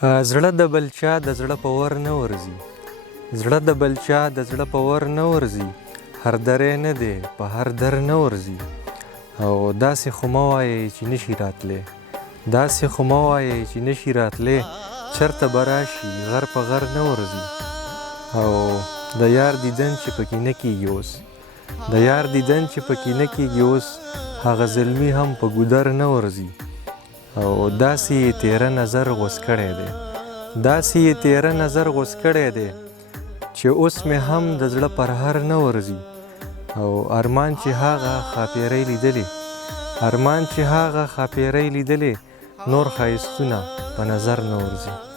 زړه د بل چا د زړه په ور نه ورځي، زړه د بل چا د زړه په ور نه ورځي، هر دری نه دی په هر در نه ورځي. او داسې خو مه وایئ چې نشي راتلی، داسې خو مه وایئ چې نشي راتلی، چرته به راشي غر په غر نه ورځي. او د یار دیدن چې پکې نه کېږي اوس، د یار دیدن چې پکې نه کېږي اوس، هغه زلمي هم په ګودر نه ورځي. او داسې یې تیره نظر غوڅ کړی دی، داسې یې تیره نظر غوڅ کړی دی چې اوس مې هم د زړه پرهر نه ورځي. او ارمان چې هغه ښاپیرۍ لیدلې، ارمان چې هغه ښاپیرۍ لیدلې، نور ښایستونه په نظر نه ورځي.